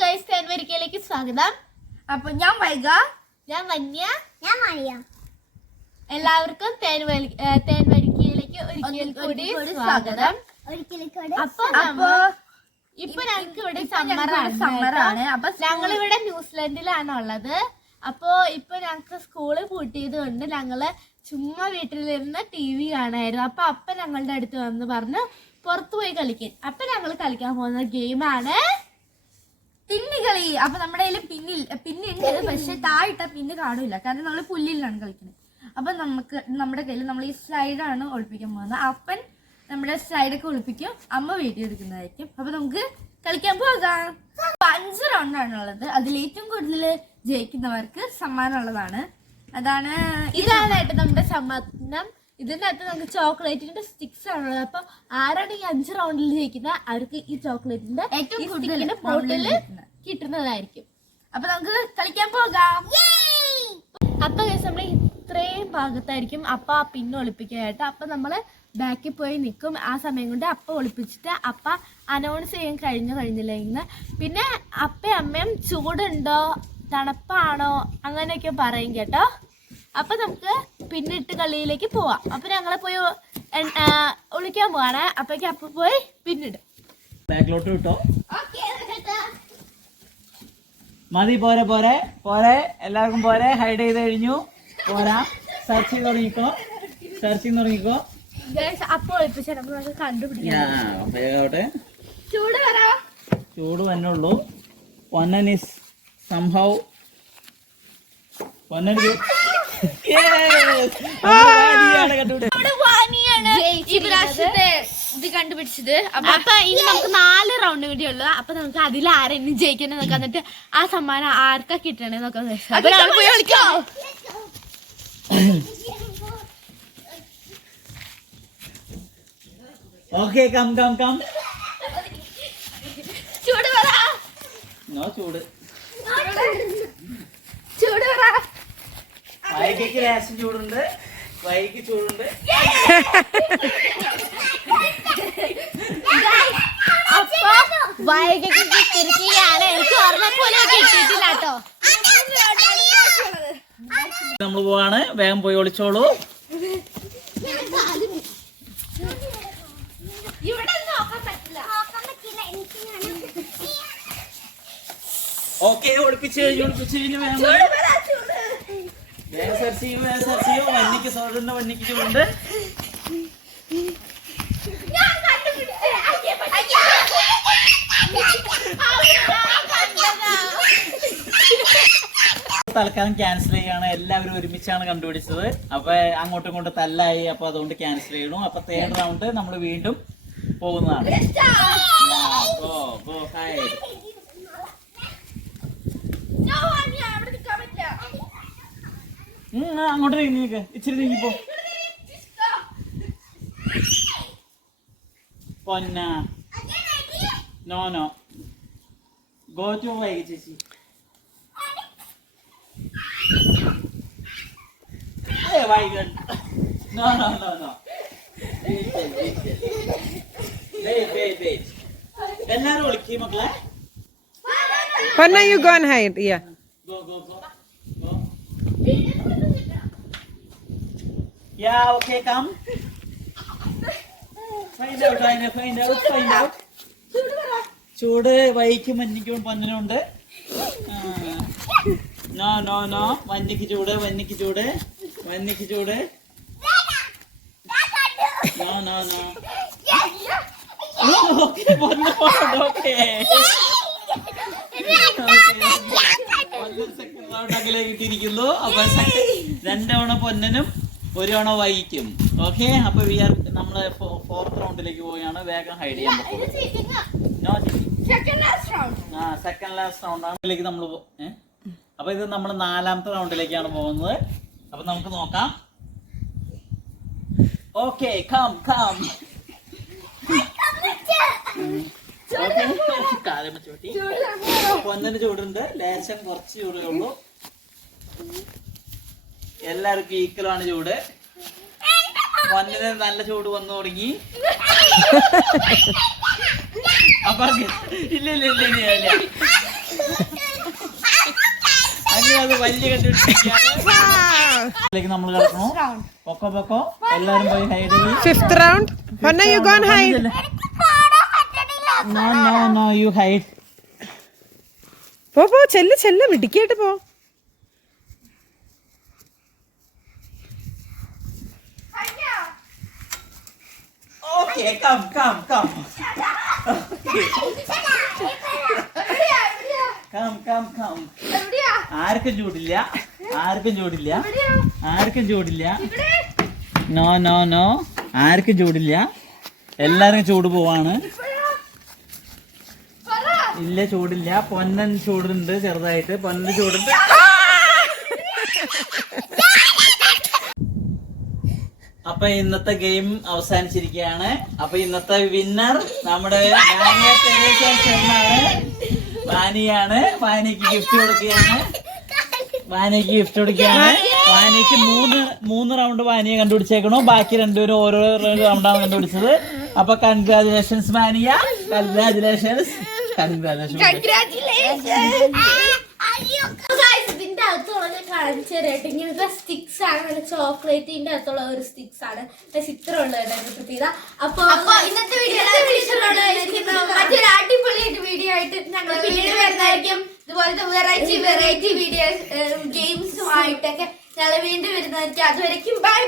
Guys, തേൻവരിക്കയിലേക്ക് സ്വാഗതം. അപ്പൊ ഞാൻ വൈഗ, ഞാൻ വന്യ, ഞാൻ മറിയ. എല്ലാവർക്കും തേൻവരിക്കയിലേക്ക് ഒരിക്കൽ കൂടി സ്വാഗതം. അപ്പൊ ഇപ്പൊ ഞങ്ങൾക്ക് ഇവിടെ സമ്മറാണ്. അപ്പൊ ഞങ്ങളിവിടെ ന്യൂസിലൻഡിലാണ് ഉള്ളത്. അപ്പൊ ഇപ്പൊ ഞങ്ങക്ക് സ്കൂള് പൂട്ടിയത് കൊണ്ട് ഞങ്ങള് ചുമ്മാ വീട്ടിലിരുന്ന് TV കാണായിരുന്നു. അപ്പൊ ഞങ്ങളുടെ അടുത്ത് വന്ന് പറഞ്ഞു പുറത്തു പോയി കളിക്കാൻ. അപ്പൊ ഞങ്ങള് കളിക്കാൻ പോകുന്ന ഗെയിമാണ് പിന്നുകളി. അപ്പൊ നമ്മുടെ കയ്യിൽ പിന്നുണ്ട്, പക്ഷെ താഴിട്ട പിന്ന് കാണൂല, കാരണം നമ്മള് പുല്ലിലാണ് കളിക്കുന്നത്. അപ്പൊ നമ്മുടെ കയ്യിൽ നമ്മൾ ഈ സ്ലൈഡാണ് ഒളിപ്പിക്കാൻ പോകുന്നത്. അപ്പൻ നമ്മുടെ സ്ലൈഡൊക്കെ ഒളിപ്പിക്കും, അമ്മ വീഡിയോ എടുക്കുന്നതായിരിക്കും. അപ്പൊ നമുക്ക് കളിക്കാൻ പോകാം. 5 റൗണ്ടാണുള്ളത്. അതിൽ ഏറ്റവും കൂടുതൽ ജയിക്കുന്നവർക്ക് സമ്മാനം ഉള്ളതാണ്. ഇതാണ് നമ്മുടെ സമ്മാനം. ഇതിന്റെ അകത്ത് നമുക്ക് ചോക്ലേറ്റിന്റെ സ്റ്റിക്സ് ആണുള്ളത്. അപ്പൊ ആരാണ് ഈ 5 റൗണ്ടിൽ ജയിക്കുന്നത് അവർക്ക് ഈ ചോക്ലേറ്റിന്റെ ഏറ്റവും കൂടുതൽ ബോട്ടിൽ കിട്ടുന്നതായിരിക്കും. അപ്പൊ നമുക്ക് കളിക്കാൻ പോകാം. അപ്പൊ നമ്മൾ ഇത്രയും ഭാഗത്തായിരിക്കും അപ്പ പിന്നെ ഒളിപ്പിക്കാനായിട്ട്. അപ്പൊ നമ്മള് ബാക്കിൽ പോയി നിൽക്കും. ആ സമയം കൊണ്ട് അപ്പ ഒളിപ്പിച്ചിട്ട് അപ്പ അനൗൺസ് ചെയ്യാൻ കഴിഞ്ഞില്ലെങ്കിൽ പിന്നെ അപ്പയും അമ്മയും ചൂടുണ്ടോ തണുപ്പാണോ അങ്ങനെയൊക്കെ പറയും കേട്ടോ. അപ്പൊ നമുക്ക് പിന്നിട്ട് കളിയിലേക്ക് പോവാം. അപ്പൊ ഞങ്ങളെ പോയി ഒളിക്കാൻ പോവാണ്. അപ്പൊക്ക് അപ്പ പോയി പിന്നിടും. ബാക്കിലോട്ട് വിട്ടോ. മതി, പോരെ പോരെ പോരെ, എല്ലാവർക്കും പോരെ. ഹൈഡ് ചെയ്ത് കഴിഞ്ഞു, പോരാ. സെർച്ചിങ് തുടങ്ങിക്കോ. അപ്പൊ ഒളിപ്പിച്ച നമുക്ക് കണ്ടുപിടിക്കാം. ചൂട് വന്നുള്ളൂ. പൊന്നൻ ഇസ് സംഭവ പൊന്നൻ ഇത് കണ്ടുപിടിച്ചത്. അപ്പൊ ഇനി നമുക്ക് 4 റൗണ്ട് കൂടി ഉള്ളു. അപ്പൊ നമുക്ക് അതിൽ ആരെങ്കിലും ജയിക്കണം നോക്കാം. എന്നിട്ട് ആ സമ്മാനം ആർക്കാ കിട്ടണേ നോക്കാം. അപ്പൊ ഞങ്ങൾ പോയി കളിക്കാം. Okay, come. ചൂട് പറ. നോ ചൂട്. ചൂട് പറ. വൈകിക്ക് ലേശം ചൂടുണ്ട്, വൈകിക്ക് ചൂടുണ്ട്. അപ്പൊ വൈകിക്ക് കിട്ടിയിരിക്കുകയാണ്. എനിക്ക് ഓർമ്മ പോലെ കിട്ടിയിട്ടില്ല കേട്ടോ. നമ്മൾ പോവാണ്. വേഗം പോയി ഒളിച്ചോളൂ. ഓക്കെ, ഒളിപ്പിച്ച് കഴിഞ്ഞു. വേഗം സെർച്ച് ചെയ്യൂ. വന്നിക്ക് സോറുണ്ട്, വന്നിക്ക് ചൂടുണ്ട്. തൽക്കാലം ക്യാൻസൽ ചെയ്യാണ്. എല്ലാവരും ഒരുമിച്ചാണ് കണ്ടുപിടിച്ചത്. അപ്പൊ അങ്ങോട്ടും ഇങ്ങോട്ടും തല്ലായി. അപ്പൊ അതുകൊണ്ട് ക്യാൻസൽ ചെയ്യണു. അപ്പൊ 3rd റൗണ്ട് നമ്മൾ വീണ്ടും പോകുന്നതാണ്. അങ്ങോട്ട് നീക്ക്, ഇച്ചിരി നീങ്ങിപ്പോ. പൊന്ന നോ ഗോ ടു വൈകി ചേച്ചി. വൈകൻ നോ. എല്ലാരും ഒളിക്കി മക്കളെ. Panna, you go and hide. Yeah. Go. Yeah, okay, come. Find out. ചൂട് വൈക്കും മഞ്ഞിക്കും പൊന്നിനുണ്ട്. നോ. വന്നിക്ക് ചൂട്. നോ. Okay, പൊന്നു ഓക്കെ. കിട്ടിയിരിക്കുന്നു. അപ്പൊ 2 തവണ പൊന്നനും 1 തവണ വൈകിക്കും. ഓക്കെ, അപ്പൊ നമ്മള് 4th റൗണ്ടിലേക്ക് പോവുകയാണ്. വേഗം ഹൈഡ് ചെയ്യാൻ പറ്റും. സെക്കൻഡ് ലാസ്റ്റ് റൗണ്ടിലേക്ക് നമ്മൾ അപ്പൊ ഇത് നമ്മൾ 4ാമത്തെ റൗണ്ടിലേക്കാണ് പോകുന്നത്. അപ്പൊ നമുക്ക് നോക്കാം. Okay, come. പൊന്നിന് ചൂടുണ്ട്, ലേശം കുറച്ച് ചൂടേ ഉള്ളൂ. എല്ലാവർക്കും ഈക്വലാണ് ചൂട്. പൊന്നിന് നല്ല ചൂട് വന്നു തുടങ്ങി. അപ്പൊ ഇല്ല അങ്ങനെ അത് വലിയ കണ്ടുപിടിച്ചിരിക്കുകയാണ്. നമ്മൾ കിടക്കണോ? പൊക്കോ പൊക്കോ, എല്ലാരും പോയി ഹൈഡ് ചെയ്യും. 5th round. Panna, you go and hide. No, you hide. പോ ചെല്ല് മിടിക്കായിട്ട് പോ. Okay, come. Come. ആർക്കും ചൂടില്ല. നോ, ആർക്കും ചൂടില്ല. എല്ലാവർക്കും ചൂട് പോവാണ്. ഇല്ല, ചൂടില്ല. പൊന്നൻ ചൂടുണ്ട് ചെറുതായിട്ട്. പൊന്നൻ ചൂടുണ്ട്. അപ്പൊ ഇന്നത്തെ ഗെയിം അവസാനിച്ചിരിക്കുകയാണ്. അപ്പൊ ഇന്നത്തെ വിന്നർ നമ്മുടെ വാനിയാണ്. വാനിക്ക് ഗിഫ്റ്റ് കൊടുക്കുകയാണ്. വാനിക്ക് മൂന്ന് റൗണ്ട് വാനിയെ കണ്ടുപിടിച്ചേക്കണു. ബാക്കി രണ്ടുപേരും ഓരോ റൗണ്ടാണ് കണ്ടുപിടിച്ചത്. അപ്പൊ കൺഗ്രാജുലേഷൻസ് വാനിയ. കൺഗ്രാജുലേഷൻസ്. ഇതിന്റെ അകത്തുള്ള കാണിച്ചേരായിട്ട് ഇങ്ങനത്തെ സ്റ്റിക്സ് ആണ്. നല്ല ചോക്ലേറ്റിന്റെ അകത്തുള്ള ഒരു സ്റ്റിക്സ് ആണ്. ഇത്ര ഉള്ളത്. അപ്പൊ ഇന്നത്തെ വീഡിയോ മറ്റൊരു അടിപൊളിയായിട്ട് വീഡിയോ ആയിട്ട് ഞങ്ങൾ പിന്നീട് വരുന്നതായിരിക്കും. ഇതുപോലത്തെ വെറൈറ്റി വീഡിയോസ് ഗെയിംസും ആയിട്ടൊക്കെ ഞങ്ങൾ വീണ്ടും വരുന്നതായിരിക്കും. അതുവരെയും ബൈ.